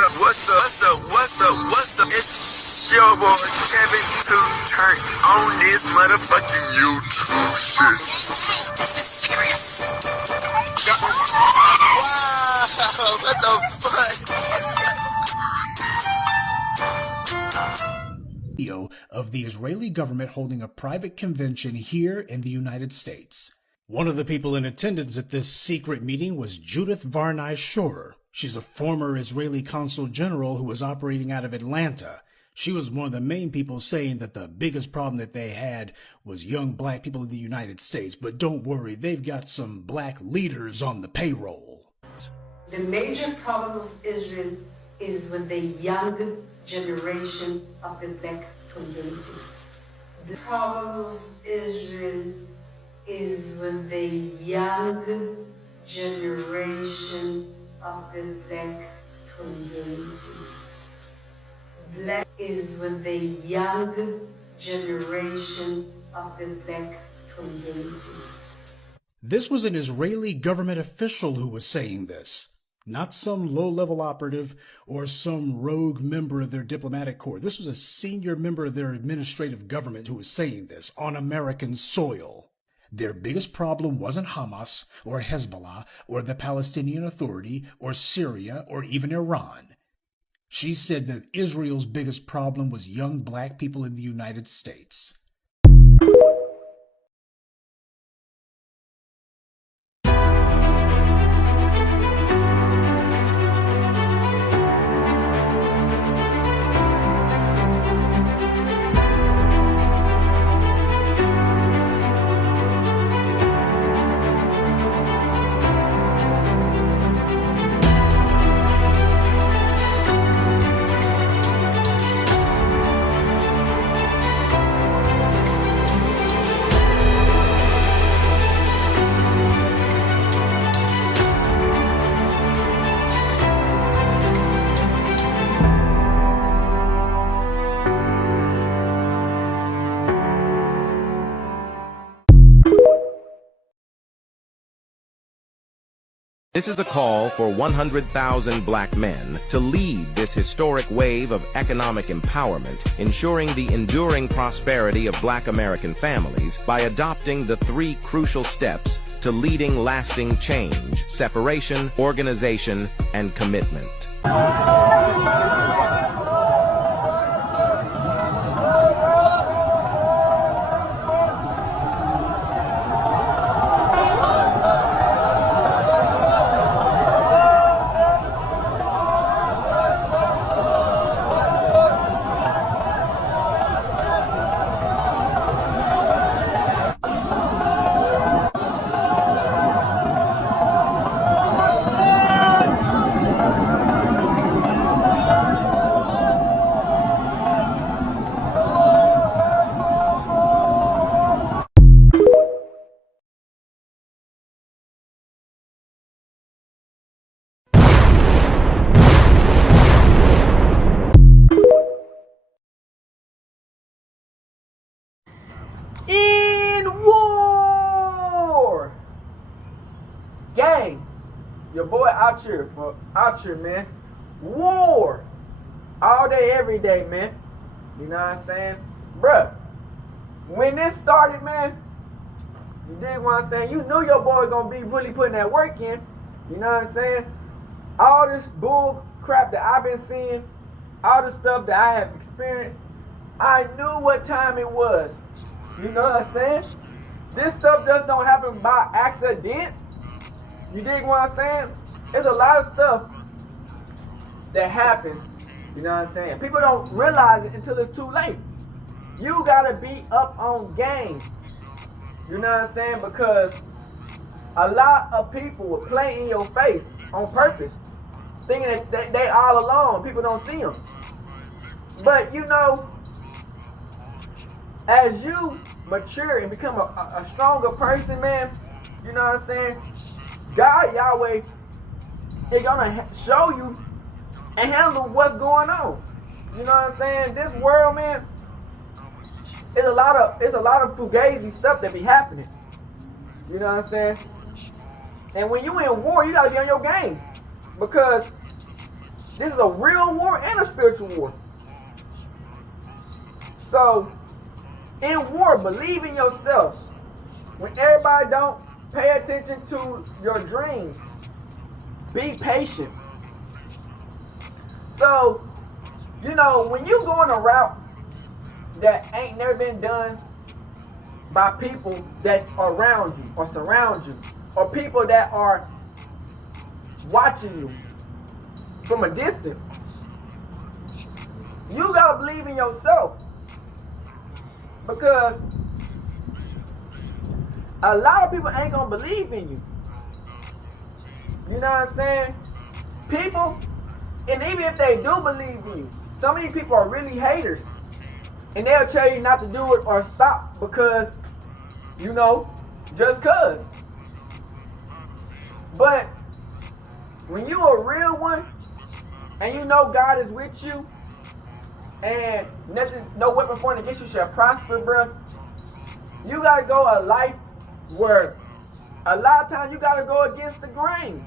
What's up? It's your boy Kevin to turn on this motherfucking YouTube shit. This is serious. Wow, what the fuck? Video of the Israeli government holding a private convention here in the United States. One of the people in attendance at this secret meeting was Judith Varney Shorer. She's a former Israeli consul general who was operating out of Atlanta. She was one of the main people saying that the biggest problem that they had was young black people in the United States. But don't worry, they've got some black leaders on the payroll. The major problem of Israel is with the young generation of the black community. The problem of Israel is with the young generation of the black community. Black is with the young generation of the black community. This was an Israeli government official who was saying this, not some low-level operative or some rogue member of their diplomatic corps. This was a senior member of their administrative government who was saying this on American soil. Their biggest problem wasn't Hamas or Hezbollah or the Palestinian Authority or Syria or even Iran. She said that Israel's biggest problem was young black people in the United States. This is a call for 100,000 black men to lead this historic wave of economic empowerment, ensuring the enduring prosperity of black American families by adopting the 3 crucial steps to leading lasting change: separation, organization, and commitment. In war! Gang, your boy out here, man. War! All day, every day, man. You know what I'm saying? Bruh, when this started, man, you dig what I'm saying? You knew your boy gonna be really putting that work in. You know what I'm saying? All this bull crap that I've been seeing, all the stuff that I have experienced, I knew what time it was. You know what I'm saying? This stuff just don't happen by accident. You dig what I'm saying? There's a lot of stuff that happens, you know what I'm saying? People don't realize it until it's too late. You gotta be up on game. You know what I'm saying? Because a lot of people will play in your face on purpose, thinking that they all alone. People don't see them. But you know, as you mature and become a stronger person, man, you know what I'm saying? God, Yahweh, is gonna show you and handle what's going on. You know what I'm saying? This world, man, it's a lot of fugazi stuff that be happening. You know what I'm saying? And when you in war, you gotta be on your game, because This is a real war and a spiritual war. So, in war, believe in yourself. When everybody don't pay attention to your dreams, be patient. So, you know, when you go on a route that ain't never been done by people that are around you or surround you, or people that are watching you from a distance, you gotta believe in yourself. Because a lot of people ain't gonna believe in you. You know what I'm saying? People, and even if they do believe in you, some of these people are really haters. And they'll tell you not to do it or stop because, you know, just cause. But when you a real one and you know God is with you and nothing, no weapon formed against you shall prosper, bruh, you gotta go a life where a lot of times you gotta go against the grain.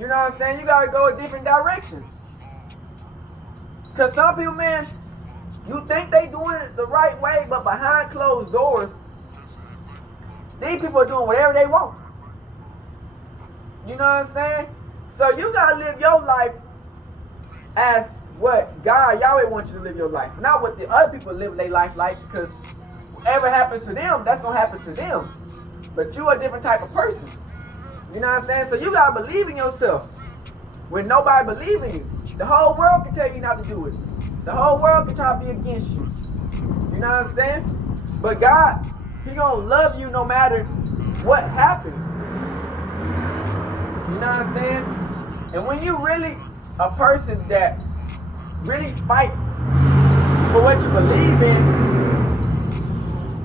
You know what I'm saying? You gotta go a different direction. Cause some people, man, you think they doing it the right way, but behind closed doors, these people are doing whatever they want. You know what I'm saying? So you gotta live your life as what God, Yahweh wants you to live your life. Not what the other people live their life like, because whatever happens to them, that's gonna happen to them. But you a different type of person. You know what I'm saying? So you gotta believe in yourself. When nobody believes in you, the whole world can tell you not to do it. The whole world can try to be against you. You know what I'm saying? But God, He gonna love you no matter what happens. You know what I'm saying? And when you really a person that really fight for what you believe in,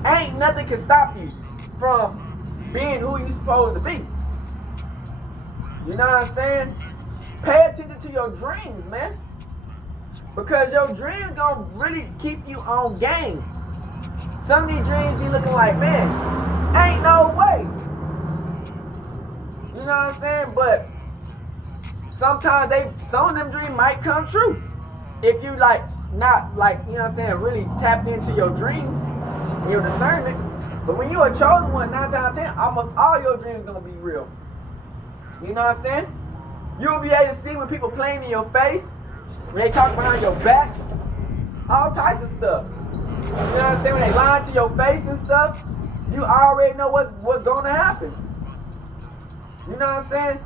ain't nothing can stop you from being who you supposed to be. You know what I'm saying? Pay attention to your dreams, man. Because your dreams gonna really keep you on game. Some of these dreams be looking like, man, ain't no way. You know what I'm saying? But sometimes some of them dreams might come true. If you not you know what I'm saying, really tapped into your dreams and your discernment. But when you're a chosen one, 9 times out of 10, almost all your dreams gonna be real. You know what I'm saying? You'll be able to see when people playing in your face, when they talk behind your back, all types of stuff. You know what I'm saying? When they lie to your face and stuff, you already know what's going to happen. You know what I'm saying?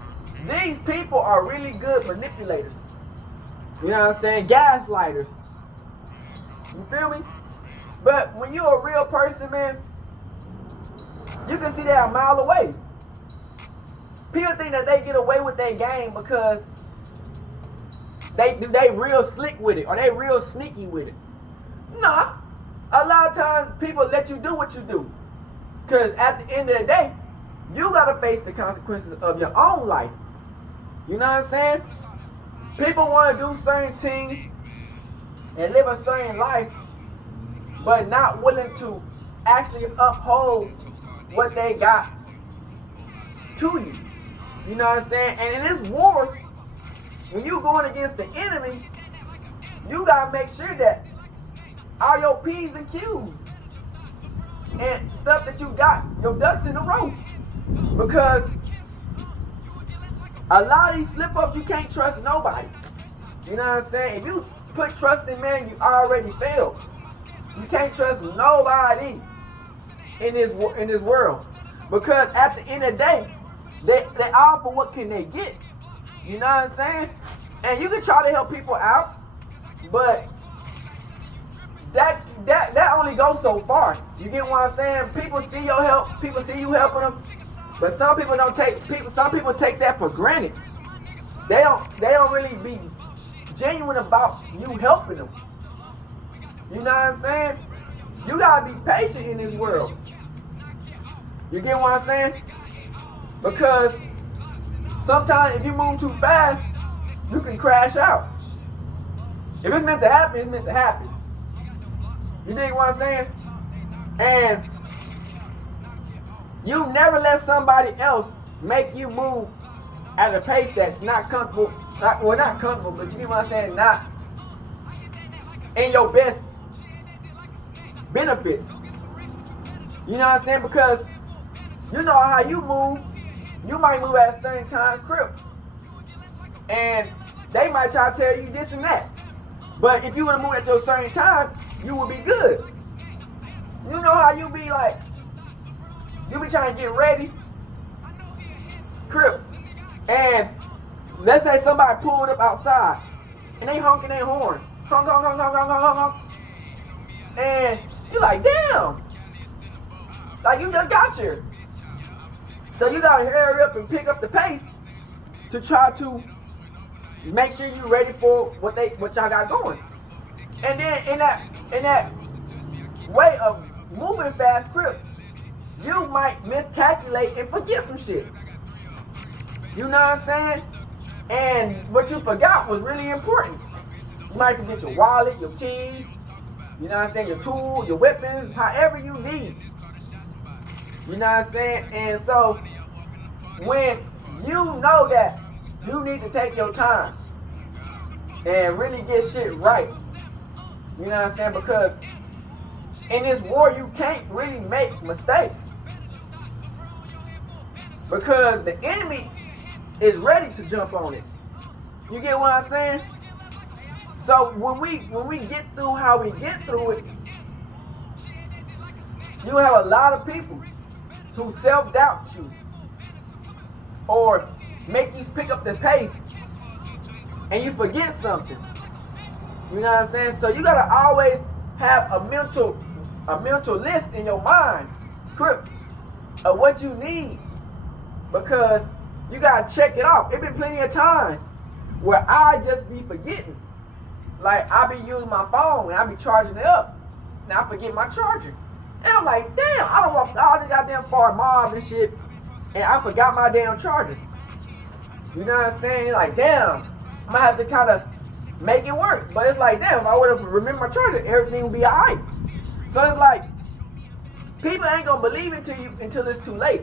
These people are really good manipulators. You know what I'm saying? Gaslighters. You feel me? But when you're a real person, man, you can see that a mile away. People think that they get away with their game because they real slick with it or they real sneaky with it. Nah. A lot of times people let you do what you do. Because at the end of the day, you got to face the consequences of your own life. You know what I'm saying? People want to do certain things and live a certain life, but not willing to actually uphold what they got to you. You know what I'm saying? And in this war, when you going against the enemy, you got to make sure that all your P's and Q's and stuff that you got, your ducks in a row. Because a lot of these slip-ups, you can't trust nobody. You know what I'm saying? If you put trust in man, you already failed. You can't trust nobody in this world. Because at the end of the day, they all for what can they get. You know what I'm saying? And you can try to help people out, but that only goes so far. You get what I'm saying? People see your help, people see you helping them, but some people take that for granted. They don't really be genuine about you helping them. You know what I'm saying? You gotta be patient in this world. You get what I'm saying? Because sometimes if you move too fast, you can crash out. If it's meant to happen, it's meant to happen. You dig what I'm saying? And you never let somebody else make you move at a pace that's not comfortable not comfortable, but you get what I'm saying, not in your best benefits. You know what I'm saying? Because you know how you move. You might move at a certain time, crip. And they might try to tell you this and that. But if you would have moved at your certain time, you would be good. You know how you be like, you be trying to get ready, crip. And let's say somebody pulled up outside and they honking their horn. Honk, honk, honk, honk, honk, honk, honk. And you like, damn. Like you just got here. So you gotta hurry up and pick up the pace to try to make sure you're ready for what y'all got going. And then in that way of moving fast, crip, you might miscalculate and forget some shit. You know what I'm saying? And what you forgot was really important. You might forget your wallet, your keys, you know what I'm saying, your tools, your weapons, however you need. You know what I'm saying? And so, when you know that you need to take your time and really get shit right, you know what I'm saying? Because in this war, you can't really make mistakes. Because the enemy is ready to jump on it. You get what I'm saying? So when we get through how we get through it, you have a lot of people who self-doubt you or make you pick up the pace and you forget something. You know what I'm saying? So you gotta always have a mental list in your mind, crip, of what you need, because you gotta check it off. It's been plenty of times where I just be forgetting. Like I be using my phone and I be charging it up, and I forget my charger. And I'm like, damn, I don't walk all this goddamn far mob and shit, and I forgot my damn charger. You know what I'm saying? Like, damn, I'm gonna have to kind of make it work. But it's like, damn, if I would have remembered my charger, everything would be alright. So it's like, people ain't gonna believe it to you until it's too late.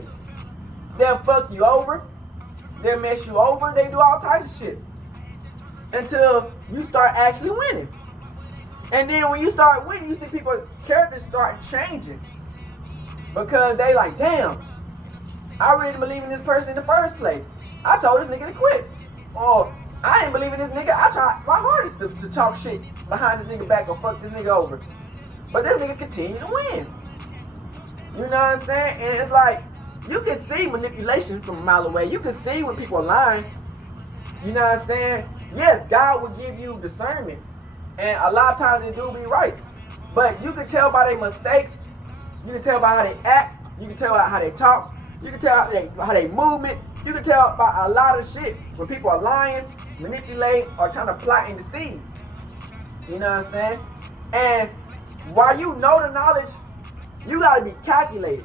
They'll fuck you over, they'll mess you over, they do all types of shit until you start actually winning. And then when you start winning, you see people's characters start changing because they like, damn, I really didn't believe in this person in the first place. I told this nigga to quit. Or I didn't believe in this nigga. I tried my hardest to talk shit behind this nigga back or fuck this nigga over. But this nigga continued to win. You know what I'm saying? And it's like, you can see manipulation from a mile away. You can see when people are lying. You know what I'm saying? Yes, God will give you discernment. And a lot of times they do be right. But you can tell by their mistakes. You can tell by how they act. You can tell by how they talk. You can tell how they movement. You can tell by a lot of shit when people are lying, manipulating, or trying to plot and deceive. You know what I'm saying? And while you know the knowledge, you gotta be calculated.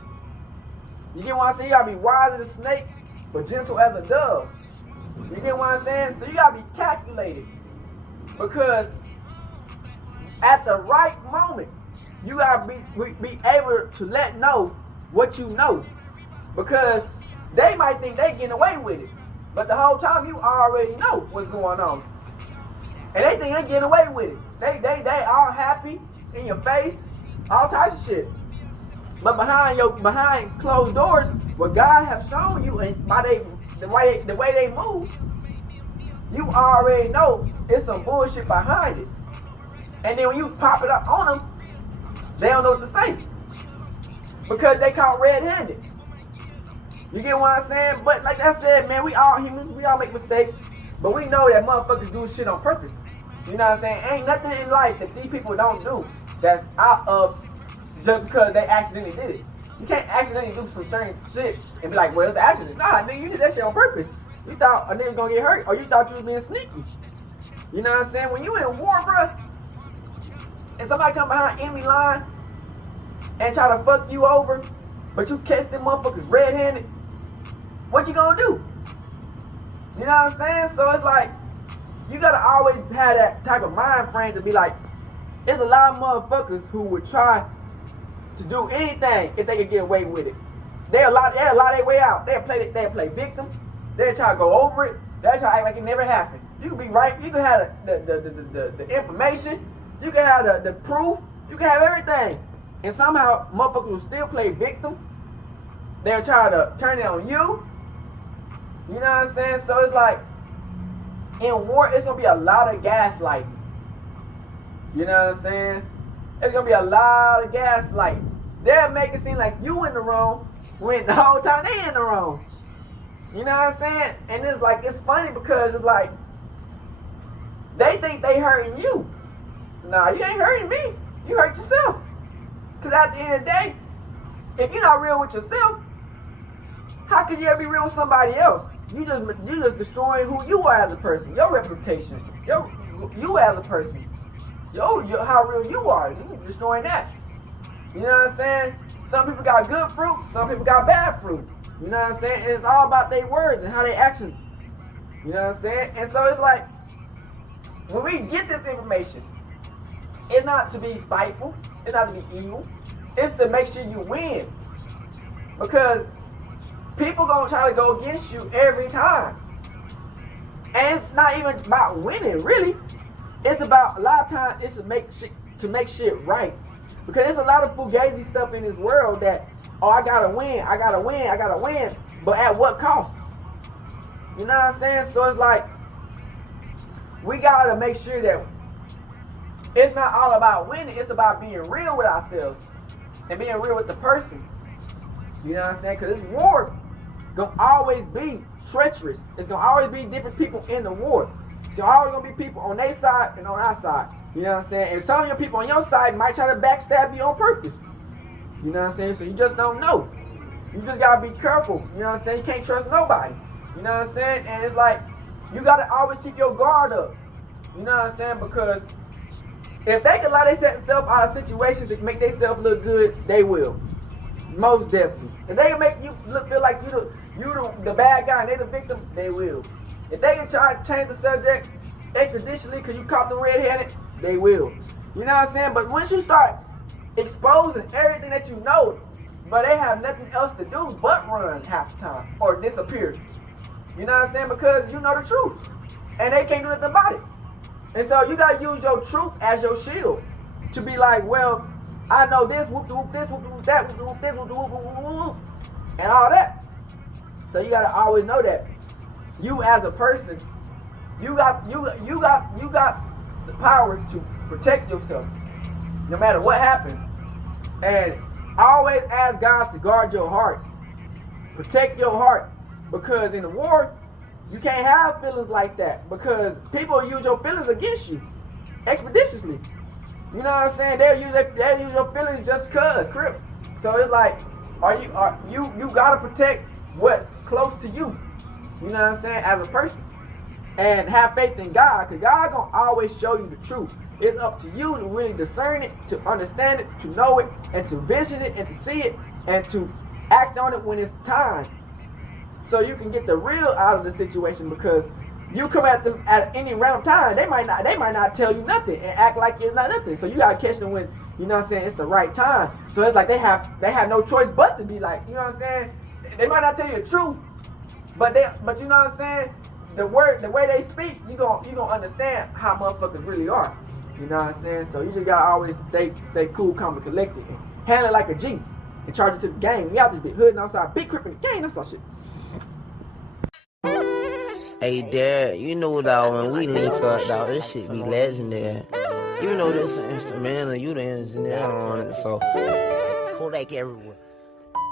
You get what I'm saying? You gotta be wise as a snake, but gentle as a dove. You get what I'm saying? So you gotta be calculated. Because at the right moment, you gotta be able to let know what you know. Because they might think they getting away with it, but the whole time you already know what's going on. And they think they getting away with it. They all happy in your face, all types of shit. But behind closed doors, what God has shown you, and by the way they move, you already know it's some bullshit behind it. And then when you pop it up on them, they don't know what to say. Because they caught red-handed. You get what I'm saying? But like I said, man, we all humans, we all make mistakes. But we know that motherfuckers do shit on purpose. You know what I'm saying? Ain't nothing in life that these people don't do that's out of just because they accidentally did it. You can't accidentally do some certain shit and be like, well, it's an accident. Nah, nigga, you did that shit on purpose. You thought a nigga gonna get hurt, or you thought you was being sneaky. You know what I'm saying? When you in war, bruh, and somebody come behind enemy line and try to fuck you over, but you catch them motherfuckers red-handed, what you gonna do? You know what I'm saying? So it's like, you gotta always have that type of mind frame to be like, there's a lot of motherfuckers who would try to do anything if they could get away with it. They'll lie their way out. They'll play victim. They'll try to go over it. They'll try to act like it never happened. You can be right. You can have the information. You can have the proof. You can have everything. And somehow, motherfuckers will still play victim. They'll try to turn it on you. You know what I'm saying? So it's like, in war, it's going to be a lot of gaslighting. You know what I'm saying? It's going to be a lot of gaslighting. They'll make it seem like you in the wrong when the whole time they in the wrong. You know what I'm saying? And it's like, it's funny because it's like, they think they hurting you. Nah, you ain't hurting me. You hurt yourself. Because at the end of the day, if you're not real with yourself, how could you ever be real with somebody else? You just destroying who you are as a person, your reputation, you as a person, how real you are. You destroying that. You know what I'm saying? Some people got good fruit, some people got bad fruit. You know what I'm saying? And it's all about their words and how they action. You know what I'm saying? And so it's like, when we get this information, it's not to be spiteful, it's not to be evil, it's to make sure you win. Because people gonna try to go against you every time. And it's not even about winning, really. It's about, a lot of times, it's to make shit right. Because there's a lot of fugazi stuff in this world that, oh, I gotta win, but at what cost? You know what I'm saying? So it's like, we gotta make sure that it's not all about winning, it's about being real with ourselves and being real with the person. You know what I'm saying? Because this war gonna always be treacherous. It's gonna always be different people in the war. So always gonna be people on their side and on our side. You know what I'm saying? And some of your people on your side might try to backstab you on purpose. You know what I'm saying? So you just don't know. You just gotta be careful. You know what I'm saying? You can't trust nobody. You know what I'm saying? And it's like, you gotta always keep your guard up. You know what I'm saying? Because if they can allow themselves out of situations to make themselves look good, they will. Most definitely. If they can make you feel like you the bad guy and they the victim, they will. If they can try to change the subject expeditiously because you caught them red-handed, they will. You know what I'm saying? But once you start exposing everything that you know, but they have nothing else to do but run half the time or disappear. You know what I'm saying? Because you know the truth. And they can't do nothing about it. And so you gotta use your truth as your shield to be like, well, I know this, whoop this, whoop that, whoop this, whoop, and all that. So you gotta always know that you as a person, you got the power to protect yourself, no matter what happens. And always ask God to guard your heart, protect your heart, because in the war, you can't have feelings like that because people use your feelings against you expeditiously. You know what I'm saying? They'll use your feelings just cause, crip. So it's like, you gotta protect what's close to you. You know what I'm saying? As a person. And have faith in God, because God gonna always show you the truth. It's up to you to really discern it, to understand it, to know it, and to vision it, and to see it, and to act on it when it's time. So you can get the real out of the situation, because you come at them at any random time, they might not tell you nothing and act like it's not nothing. So you gotta catch them when, you know what I'm saying, it's the right time. So it's like they have no choice but to be like, you know what I'm saying? They might not tell you the truth, but you know what I'm saying? The way they speak, you gonna understand how motherfuckers really are. You know what I'm saying? So you just gotta always stay cool, calm, and collected, and handle it like a G, and charge it to the game. We out this big hood and outside, big crip in the game. That's all shit. Hey, Dad, you know, dawg, when we link up, dawg, this shit be legendary. You know this instrumental, you the engineer on it, so Kodak everywhere.